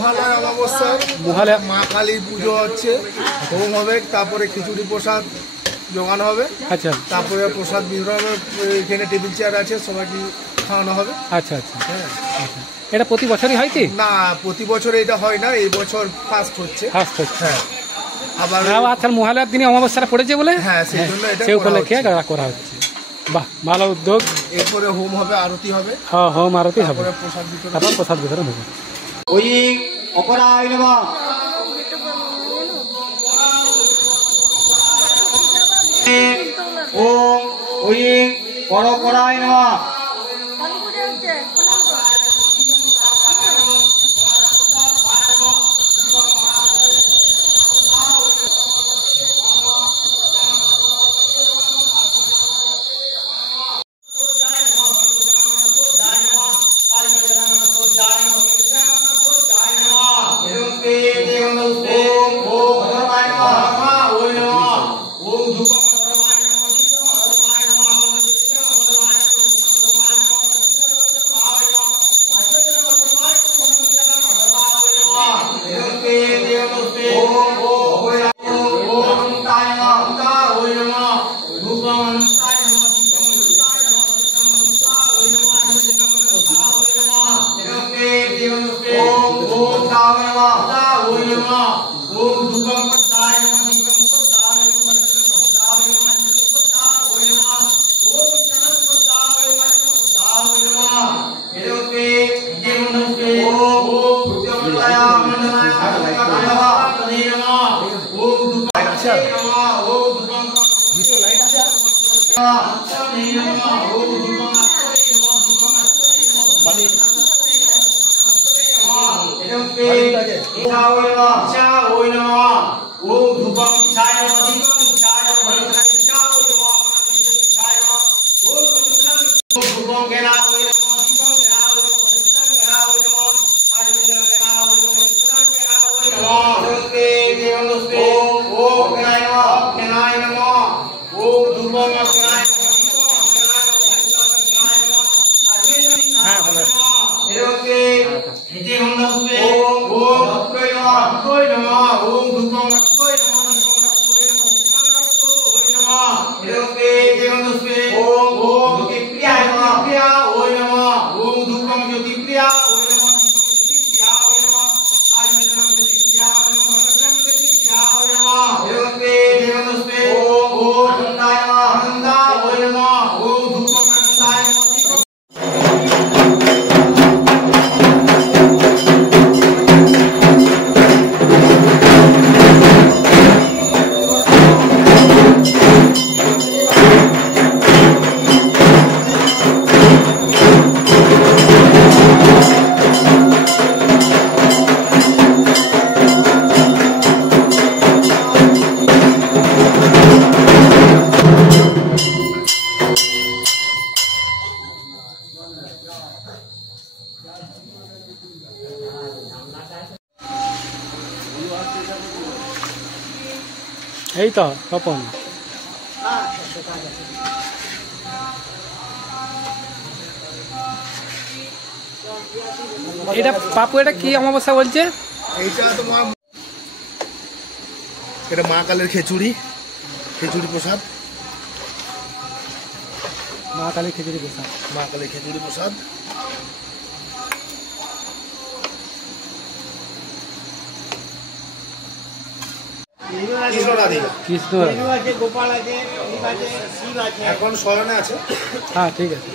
মহালয়া অমাবস্যার মহালয়া মা কালীর পুজো হচ্ছে, হোম হবে, তারপরে খিচুড়ি প্রসাদ জোগানো হবে। আচ্ছা, তারপরে প্রসাদ বিতরণ, এখানে টেবিল চেয়ার আছে, সবাইকে খাওয়ানো হবে। আচ্ছা আচ্ছা আচ্ছা। এটা প্রতি বছরই হয় কি? না, প্রতি বছর এটা হয় না, এই বছর ফার্স্ট হচ্ছে। হ্যাঁ। আবার আচ্ছা, মহালয়ার দিনে অমাবস্যাটা পড়েছে বলে হ্যাঁ, সেই জন্য এটা সেই উপলক্ষে করা হচ্ছে। বাহ, ভালো উদ্যোগ। এরপরে হোম হবে, আরতি হবে। হ্যাঁ, হোম আরতি হবে, প্রসাদ বিতরণ, তারপর প্রসাদ বিতরণ হবে। ওই অপরায় নমঃ। ওম ওই পরপরায় নমঃ। এই তো তপন, এটা পাপু, এটা কি অমাবস্যা বলছে? এইটা তোমার এটা মা কালীর খিচুড়ি প্রসাদ। মা কালীর খিচুড়ি প্রসাদ, মা কালীর খিচুড়ি প্রসাদ। কৃষ্ণ গোপাল আছে, শিব আছে, এখন শয়নে আছে। হ্যাঁ, ঠিক আছে।